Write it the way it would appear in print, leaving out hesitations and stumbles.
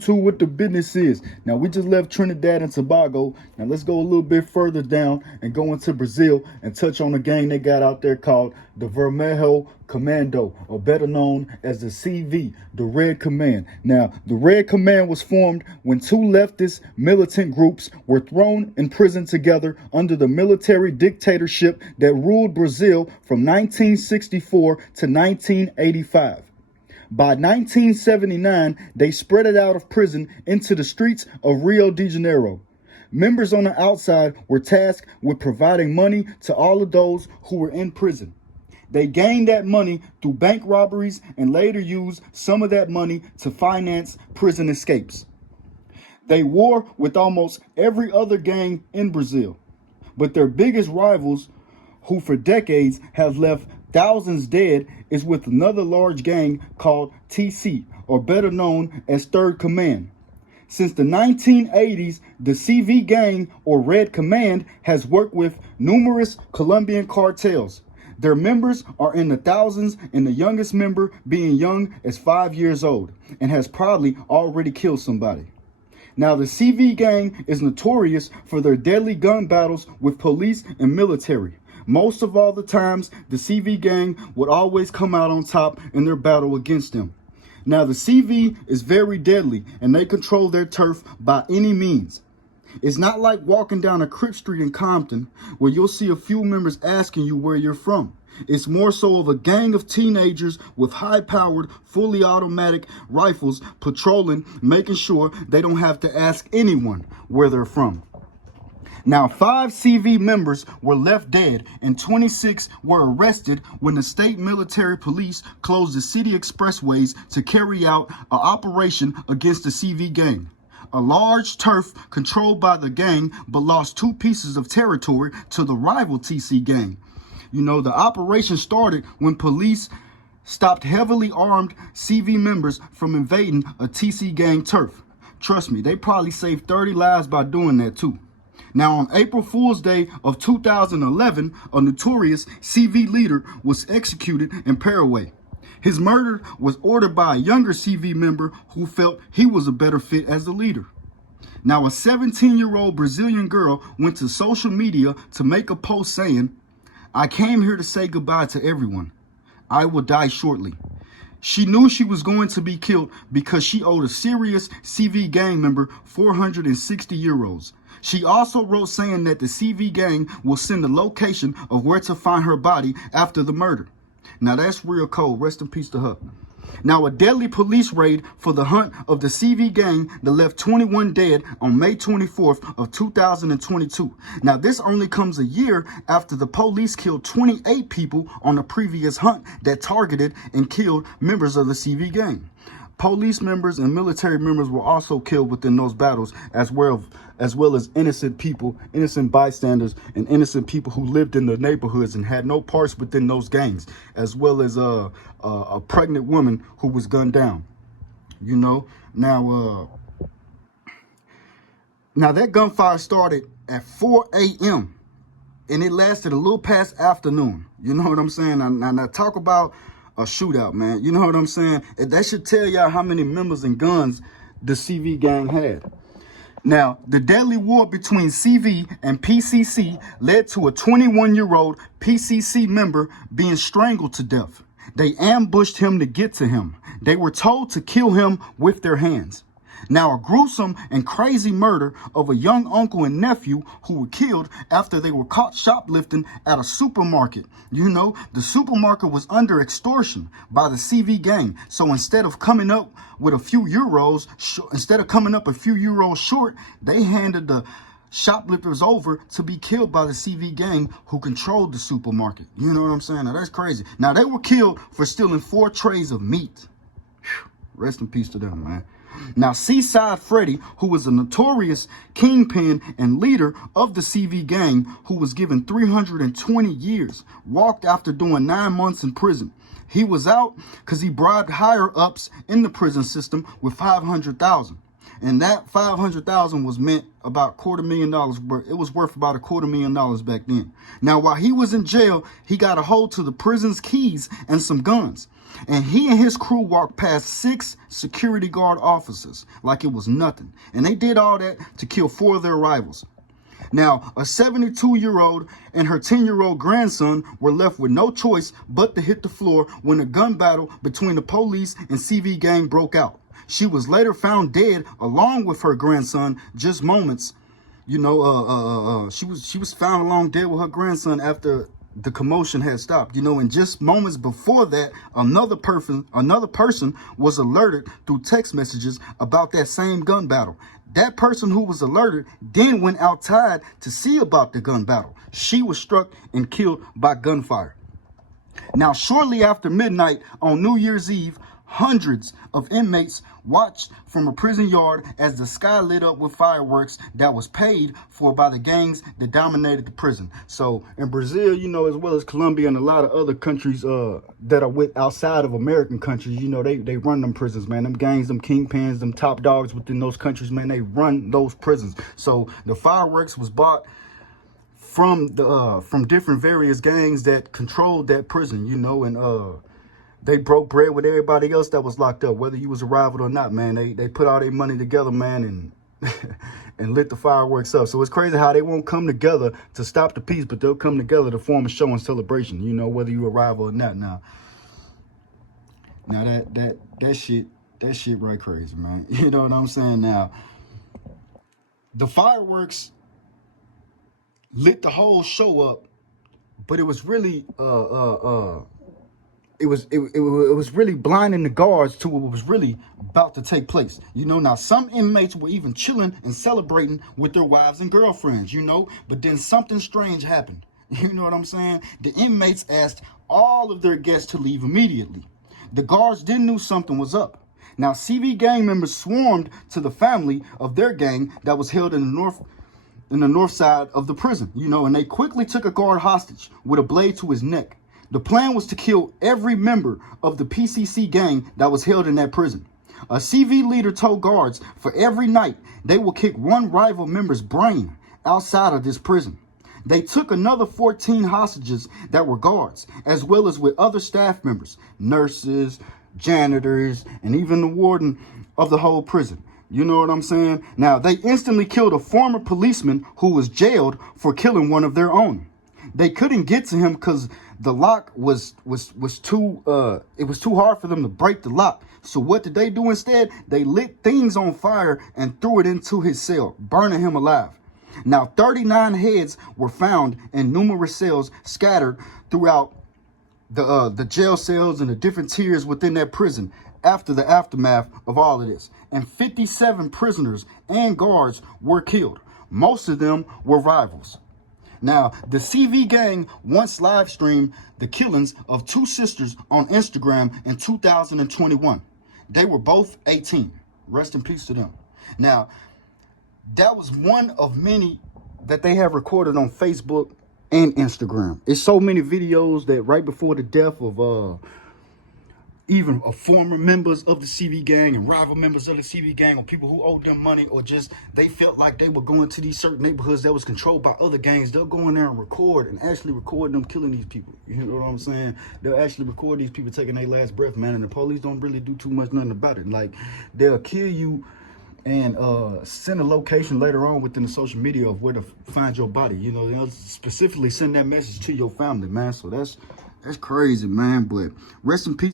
YouTube what the business is. Now, we just left Trinidad and Tobago. Now, let's go a little bit further down and go into Brazil and touch on a gang they got out there called the Vermelho Commando, or better known as the CV, the Red Command. Now, the Red Command was formed when two leftist militant groups were thrown in prison together under the military dictatorship that ruled Brazil from 1964 to 1985. By 1979, they spread it out of prison into the streets of Rio de Janeiro. Members on the outside were tasked with providing money to all of those who were in prison. They gained that money through bank robberies and later used some of that money to finance prison escapes. They war with almost every other gang in Brazil, but their biggest rivals, who for decades have left thousands dead, is with another large gang called TC, or better known as Third Command. Since the 1980s, the CV gang, or Red Command, has worked with numerous Colombian cartels. Their members are in the thousands, and the youngest member being young as 5 years old and has probably already killed somebody. Now, the CV gang is notorious for their deadly gun battles with police and military. Most of all the times, the CV gang would always come out on top in their battle against them. Now, the CV is very deadly, and they control their turf by any means. It's not like walking down a Crip Street in Compton where you'll see a few members asking you where you're from. It's more so of a gang of teenagers with high-powered, fully automatic rifles patrolling, making sure they don't have to ask anyone where they're from. Now, 5 CV members were left dead and 26 were arrested when the state military police closed the city expressways to carry out an operation against the CV gang. A large turf controlled by the gang but lost 2 pieces of territory to the rival TC gang. You know, the operation started when police stopped heavily armed CV members from invading a TC gang turf. Trust me, they probably saved 30 lives by doing that too. Now, on April Fool's Day of 2011, a notorious CV leader was executed in Paraguay. His murder was ordered by a younger CV member who felt he was a better fit as the leader. Now, a 17-year-old Brazilian girl went to social media to make a post saying, "I came here to say goodbye to everyone. I will die shortly." She knew she was going to be killed because she owed a serious CV gang member 460 euros. She also wrote saying that the CV gang will send a location of where to find her body after the murder. Now, that's real cold. Rest in peace to her. Now, a deadly police raid for the hunt of the CV gang that left 21 dead on May 24th of 2022. Now, this only comes a year after the police killed 28 people on a previous hunt that targeted and killed members of the CV gang. Police members and military members were also killed within those battles, as well as innocent people, innocent bystanders, and innocent people who lived in the neighborhoods and had no parts within those gangs, as well as a pregnant woman who was gunned down. You know, now that gunfire started at 4 a.m. and it lasted a little past afternoon. You know what I'm saying? Now talk about a shootout, man. You know what I'm saying? That should tell y'all how many members and guns the CV gang had. Now, the deadly war between CV and PCC led to a 21-year-old PCC member being strangled to death. They ambushed him to get to him. They were told to kill him with their hands. Now, a gruesome and crazy murder of a young uncle and nephew who were killed after they were caught shoplifting at a supermarket. You know, the supermarket was under extortion by the CV gang. So instead of coming up with a few euros, short, they handed the shoplifters over to be killed by the CV gang who controlled the supermarket. You know what I'm saying? Now, that's crazy. Now, they were killed for stealing 4 trays of meat. Whew. Rest in peace to them, man. Now, Seaside Freddy, who was a notorious kingpin and leader of the CV gang, who was given 320 years, walked after doing 9 months in prison. He was out because he bribed higher-ups in the prison system with $500,000. And that $500,000 was meant about $250,000. It was worth about $250,000 back then. Now, while he was in jail, he got a hold to the prison's keys and some guns. And he and his crew walked past 6 security guard officers like it was nothing. And they did all that to kill 4 of their rivals. Now, a 72-year-old and her 10-year-old grandson were left with no choice but to hit the floor when a gun battle between the police and CV gang broke out. She was later found dead along with her grandson just moments. She was found along dead with her grandson after the commotion had stopped. And just moments before that, another person was alerted through text messages about that same gun battle. That person who was alerted then went outside to see about the gun battle. She was struck and killed by gunfire. Now, shortly after midnight on New Year's Eve, hundreds of inmates watched from a prison yard as the sky lit up with fireworks that was paid for by the gangs that dominated the prison. So in Brazil, as well as Colombia and a lot of other countries that are with outside of American countries, they run them prisons, man. Them gangs, them kingpins, them top dogs within those countries, man, they run those prisons. So the fireworks was bought from different various gangs that controlled that prison, and they broke bread with everybody else that was locked up, whether you was a rival or not, man. They put all their money together, man, and and lit the fireworks up. So it's crazy how they won't come together to stop the peace, but they'll come together to form a show and celebration, whether you a rival or not. Now that shit right crazy, man. You know what I'm saying? Now, the fireworks lit the whole show up, but it was really it was really blinding the guards to what was really about to take place. Now some inmates were even chilling and celebrating with their wives and girlfriends, but then something strange happened. You know what I'm saying? The inmates asked all of their guests to leave immediately. The guards then knew something was up. Now CV gang members swarmed to the family of their gang that was held in the north side of the prison, and they quickly took a guard hostage with a blade to his neck. The plan was to kill every member of the PCC gang that was held in that prison. A CV leader told guards for every night they will kick one rival member's brain outside of this prison. They took another 14 hostages that were guards, as well as with other staff members, nurses, janitors, and even the warden of the whole prison. You know what I'm saying? Now, they instantly killed a former policeman who was jailed for killing one of their own. They couldn't get to him because the lock was too hard for them to break the lock. So what did they do instead? They lit things on fire and threw it into his cell, burning him alive. Now 39 heads were found in numerous cells scattered throughout the jail cells and the different tiers within that prison after the aftermath of all of this. And 57 prisoners and guards were killed. Most of them were rivals. Now, the CV gang once live streamed the killings of 2 sisters on Instagram in 2021. They were both 18. Rest in peace to them. Now, that was one of many that they have recorded on Facebook and Instagram. It's so many videos that right before the death of even former members of the CV gang and rival members of the CV gang, or people who owed them money, or just they felt like they were going to these certain neighborhoods that was controlled by other gangs, they'll go in there and record and actually record them killing these people. You know what I'm saying? They'll actually record these people taking their last breath, man, and the police don't really do too much nothing about it. Like, they'll kill you and send a location later on within the social media of where to find your body. They'll specifically send that message to your family, man. So that's crazy, man. But rest in peace.